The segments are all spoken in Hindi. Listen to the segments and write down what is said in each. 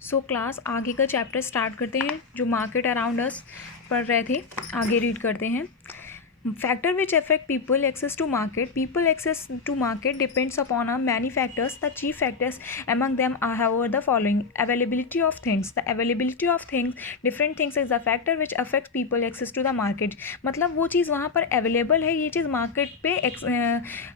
सो क्लास आगे का चैप्टर स्टार्ट करते हैं। जो मार्केट अराउंड अस पढ़ रहे थे, आगे रीड करते हैं। Factor which affect people access to market. People access to market depends upon many factors. The chief factors among them are however the following: availability of things. The availability of things, different things, is the factor which affects people access to the market. मतलब वो चीज़ वहाँ पर अवेलेबल है, ये चीज़ मार्केट पे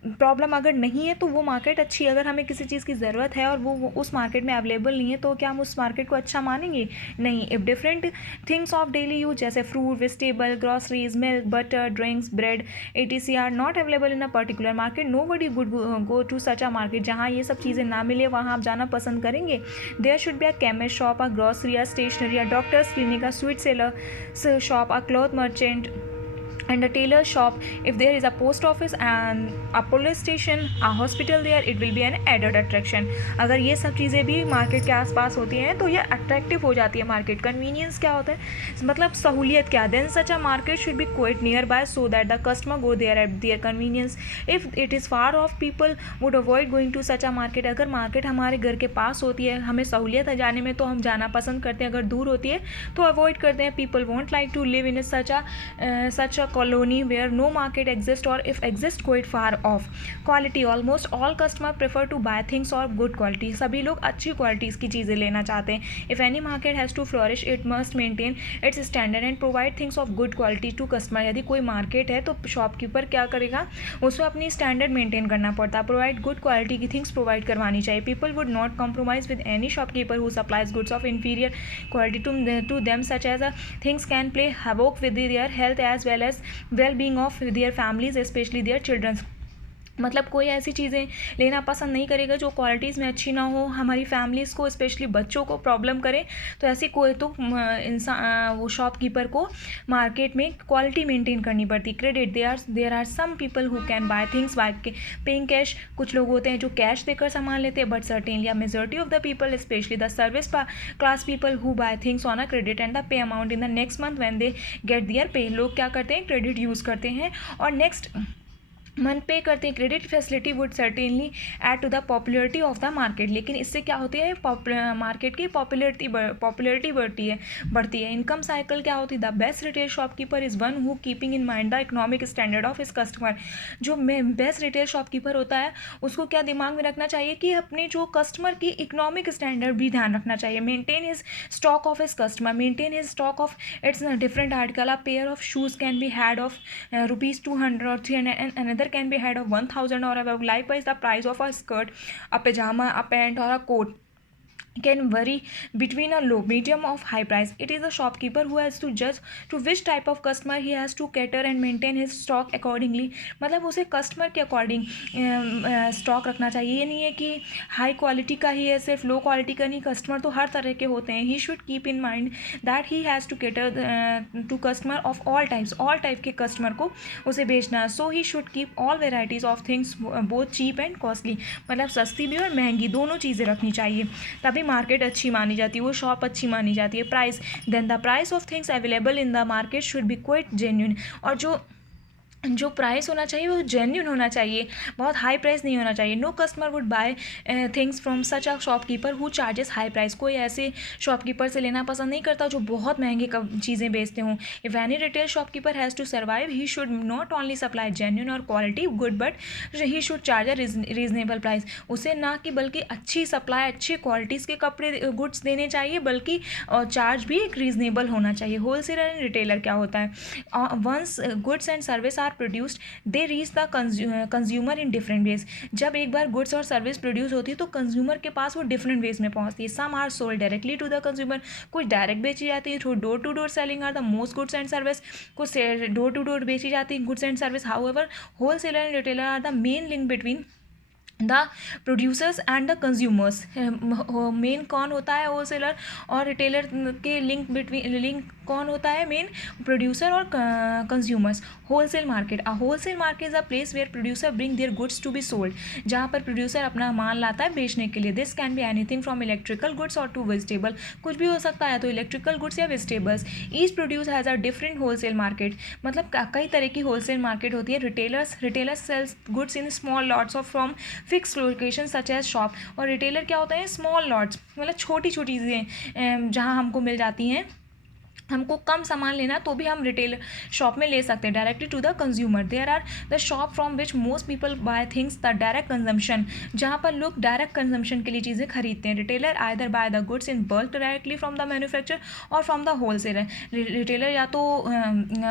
प्रॉब्लम अगर नहीं है तो वो मार्केट अच्छी है। अगर हमें किसी चीज़ की ज़रूरत है और वो उस मार्केट में अवेलेबल नहीं है तो क्या हम उस मार्केट को अच्छा मानेंगे? नहीं। If different things of daily use जैसे fruit, vegetable, groceries, milk, butter, drinks, bread, etc are not available in a particular market, nobody would go to such a market. जहाँ ये सब चीज़ें ना मिले वहाँ आप जाना पसंद करेंगे? There should be a chemist shop, a grocery, a stationery, a doctor's clinic, a sweet seller shop, a cloth merchant and a tailor shop. If there is a post office and a police station, a hospital there, it will be an added attraction. अगर ये सब चीज़ें भी मार्केट के आसपास होती हैं तो ये अट्रैक्टिव हो जाती है मार्केट। कन्वीनियंस क्या होता है, मतलब सहूलियत क्या? Then such a market should be quite nearby so that the customer go there at their convenience. If it is far off, people would avoid going to such a market. अगर मार्केट हमारे घर के पास होती है, हमें सहूलियत है जाने में, तो हम जाना पसंद करते हैं. अगर दूर होती है तो अवॉइड करते हैं. People want like to live in such a colony where no market exists, or if exists quite far off. Quality, almost all customers prefer to buy things of good quality. सभी लोग अच्छी क्वालिटीज़ की चीज़ें लेना चाहते हैं. If any market has to flourish, it must maintain its standard and provide things of good quality to customer. यदि कोई मार्केट है तो शॉपकीपर क्या करेगा, उसको अपनी स्टैंडर्ड मेंटेन करना पड़ता है. प्रोवाइड गुड क्वालिटी की थिंग्स प्रोवाइड करवानी चाहिए. People would not compromise with any shopkeeper who supplies goods of inferior quality to them, such as things can play havoc with their health as well-being of their families, especially their children. मतलब कोई ऐसी चीज़ें लेना पसंद नहीं करेगा जो क्वालिटीज़ में अच्छी ना हो, हमारी फैमिलीज़ को, स्पेशली बच्चों को प्रॉब्लम करे. तो ऐसी कोई तो इंसान, वो शॉपकीपर को मार्केट में क्वालिटी मेंटेन करनी पड़ती. Credit, there are some people who can buy things by paying cash. कुछ लोग होते हैं जो कैश देकर सामान लेते हैं, but certainly a majority of the people, specially the service class people, who buy things on a credit and the pay amount in the next month when they get their pay. लोग क्या करते हैं, क्रेडिट यूज़ करते हैं और नेक्स्ट मन पे करते हैं. Credit facility would certainly add to the popularity of the market. लेकिन इससे क्या होती है, मार्केट की पॉपुलरिटी बढ़ती है. इनकम साइकिल क्या होती है, the best retail shopkeeper is one who keeping in mind the economic standard of his customer. जो बेस्ट रिटेल शॉपकीपर होता है उसको क्या दिमाग में रखना चाहिए कि अपने जो कस्टमर की इकोनॉमिक स्टैंडर्ड भी ध्यान रखना चाहिए. Maintain his stock of his customer, maintain his stock of its different article. A pair of shoes can be had of ₹200 or 300 and another can be had of 1000 or above. Likewise, the price of a skirt, a pajama, a pant or a coat can vary between a low, medium of high price. It is the shopkeeper who has to judge to which type of customer he has to cater and maintain his stock accordingly. मतलब उसे कस्टमर के अकॉर्डिंग स्टॉक रखना चाहिए. ये नहीं है कि हाई क्वालिटी का ही है, सिर्फ लो क्वालिटी का नहीं. कस्टमर तो हर तरह के होते हैं. He should keep in mind that he has to cater to customer of all types. All type के कस्टमर को उसे बेचना है. So he should keep all varieties of things both cheap and costly. मतलब सस्ती भी और महंगी दोनों चीज़ें रखनी चाहिए, तभी मार्केट अच्छी मानी जाती है, वो शॉप अच्छी मानी जाती है. Price, then the price of things available in the market should be quite genuine. और जो प्राइस होना चाहिए वो जेन्युइन होना चाहिए, बहुत हाई प्राइस नहीं होना चाहिए. No customer would buy things from such a shopkeeper who charges high price. कोई ऐसे शॉपकीपर से लेना पसंद नहीं करता जो बहुत महंगे चीज़ें बेचते हों. If any retail shopkeeper has to survive, he should not only supply genuine और quality good, but he should charge a reasonable price. उसे ना कि बल्कि अच्छी सप्लाई, अच्छी क्वालिटीज़ के कपड़े गुड्स देने चाहिए, बल्कि चार्ज भी एक रीजनेबल होना चाहिए. होलसेलर एंड रिटेलर क्या होता है, once goods and service are produced they reach the consumer in different ways. जब एक बार गुड्स और सर्विस प्रोड्यूस होती है तो कंज्यूमर के पास वो डिफरेंट वेज में पहुंचती है. Some are sold directly to the consumer, कुछ डायरेक्ट बेची जाती है through door to door selling or the most goods and service. कुछ डोर टू डोर बेची जाती है goods and service. However wholesaler and retailer are the main link between the producers and the consumers. Main कौन होता है, होलसेलर और रिटेलर के लिंक कौन होता है, मेन प्रोड्यूसर और consumers. Wholesale market, a wholesale market is a place where producer bring their goods to be sold. जहाँ पर प्रोड्यूसर अपना माल लाता है बेचने के लिए. This can be anything from electrical goods और टू वेजिटेबल. कुछ भी हो सकता है, तो इलेक्ट्रिकल गुड्स या vegetables. Each produce has a different wholesale market. मतलब कई तरह की होलसेल मार्केट होती है. Retailers sells goods in small lots of from fix location such as shop, और रिटेलर क्या होता है, स्मॉल लॉट्स, मतलब छोटी छोटी चीज़ें जहाँ हमको मिल जाती हैं, हमको कम सामान लेना तो भी हम रिटेल शॉप में ले सकते हैं। Directly to the consumer, there are the shop from which most people buy things, the direct consumption, जहाँ पर लोग डायरेक्ट कंजम्पशन के लिए चीज़ें खरीदते हैं। Retailer either by the goods in bulk directly from the manufacture और फ्रॉम द होलसेलर, रिटेलर या तो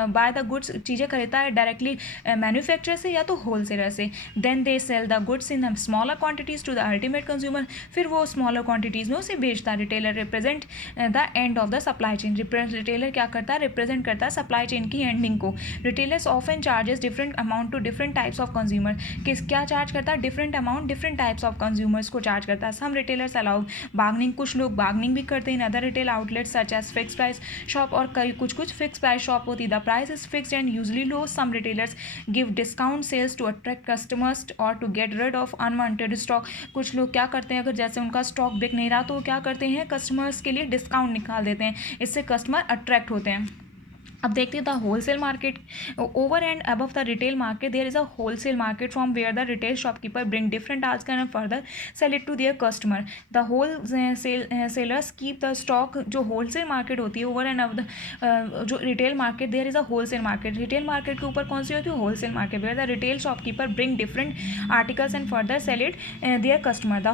बाय द गुड्स चीज़ें खरीदता है डायरेक्टली मैन्युफैक्चर से या तो होलसेलर से, then they sell the goods in smaller quantities to the ultimate consumer, फिर वो स्मॉलर क्वान्टिटीज़ में उसे बेचता है। Retailer represent the end of the supply chain, retailer क्या करता है, रिप्रेजेंट करता है सप्लाई चेन की एंडिंग को। Retailers often charges different amount to different types of consumer, क्या चार्ज करता है, different amount different types of consumers को चार्ज करता है। सम रिटेलर्स अलाउ बार्गनिंग, कुछ लोग बार्गनिंग भी करते हैं। Other retail outlets such as fix price shop, और कई कुछ फिक्स प्राइस शॉप होती है। The price is fixed and usually low. Some retailers give discount sales to attract customers और to get rid of unwanted stock, कुछ लोग क्या करते हैं, अगर जैसे उनका स्टॉक बिक नहीं रहा तो क्या करते हैं, कस्टमर्स के लिए डिस्काउंट निकाल देते हैं, इससे कस्टमर अट्रैक्ट होते हैं। अब देखते हैं the wholesale market, over and above the retail market there is a wholesale market from where the retail shopkeeper bring different article and further sell it to their customer. The wholesalers keep the stock, जो होलसेल मार्केट होती है ओवर एंड अबव द जो retail market, there is a wholesale market, retail market के ऊपर कौन सी होती है, wholesale market, where the retail shopkeeper bring different articles and further sell it their customer. The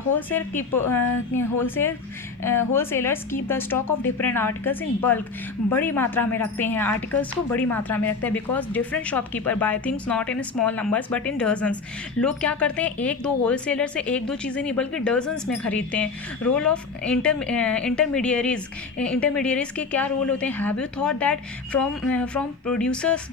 wholesalers keep the stock of different articles in bulk, बड़ी मात्रा में रखते हैं, आर्टिकल्स को बड़ी मात्रा में रखते हैं। Because different shopkeeper buy things not in small numbers but in dozens, लोग क्या करते हैं, एक दो होलसेलर से एक दो चीज़ें नहीं बल्कि डजन्स में खरीदते हैं। रोल ऑफ इंटरमीडियरीज के क्या रोल होते हैं, have you thought that from producers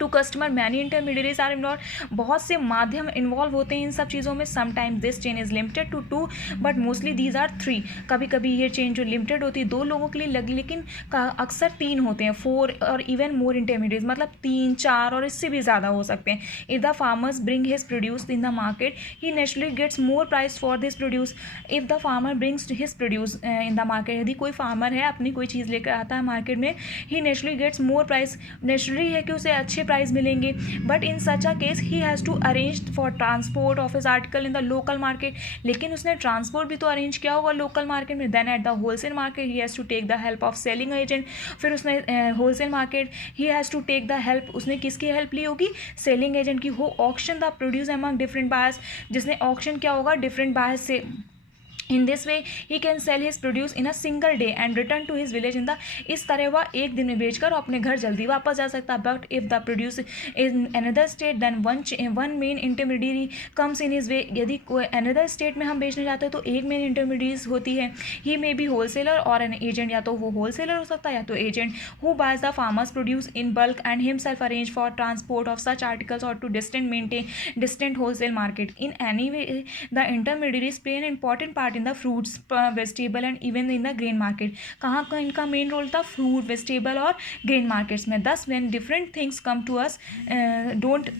to customer many intermediates are involve, बहुत से माध्यम इन्वॉल्व होते हैं इन सब चीज़ों में। Sometimes this chain is limited to 2 but mostly these are 3, कभी कभी ये चेन जो लिमिटेड होती है 2 लोगों के लिए लगी, लेकिन अक्सर 3 होते हैं, 4 और इवन मोर इंटरमीडिएट्स, मतलब 3, 4 और इससे भी ज़्यादा हो सकते हैं। If the farmers bring his produce in the market he naturally gets more price for this produce. If the farmer brings his produce in the market, यदि कोई फार्मर है अपनी कोई चीज़ लेकर आता है मार्केट में, he naturally gets more price, naturally है कि उसे अच्छे प्राइस मिलेंगे। But in such a case he has to arrange for transport of his article in the local market, लेकिन उसने ट्रांसपोर्ट भी तो अरेंज किया होगा लोकल मार्केट में। Then at the wholesale market he has to take the help of selling agent, फिर उसने wholesale market he has to take the help, उसने किसकी हेल्प ली होगी, सेलिंग एजेंट की। हो auction the produce among different buyers, जिसने ऑक्शन किया होगा डिफरेंट बायर्स से। In this way he can sell his produce in a single day and return to his village in the, इस तरह वह एक दिन में बेचकर अपने घर जल्दी वापस जा सकता है। But if the produce is in another state then one main intermediary comes in his way, यदि कोई another state में हम बेचने जाते हैं तो एक main intermediary होती है, he may be wholesaler or an agent, या तो वो wholesaler हो सकता है या तो agent, who buys the farmer's produce in bulk and himself arrange for transport of such articles or to distant wholesale market. In any way the intermediaries play an important part in the fruits, vegetable and even in the grain market. कहाँ का इनका मेन रोल था, फ्रूट, वेजिटेबल और ग्रेन मार्केट्स में। Thus when different things come to us don't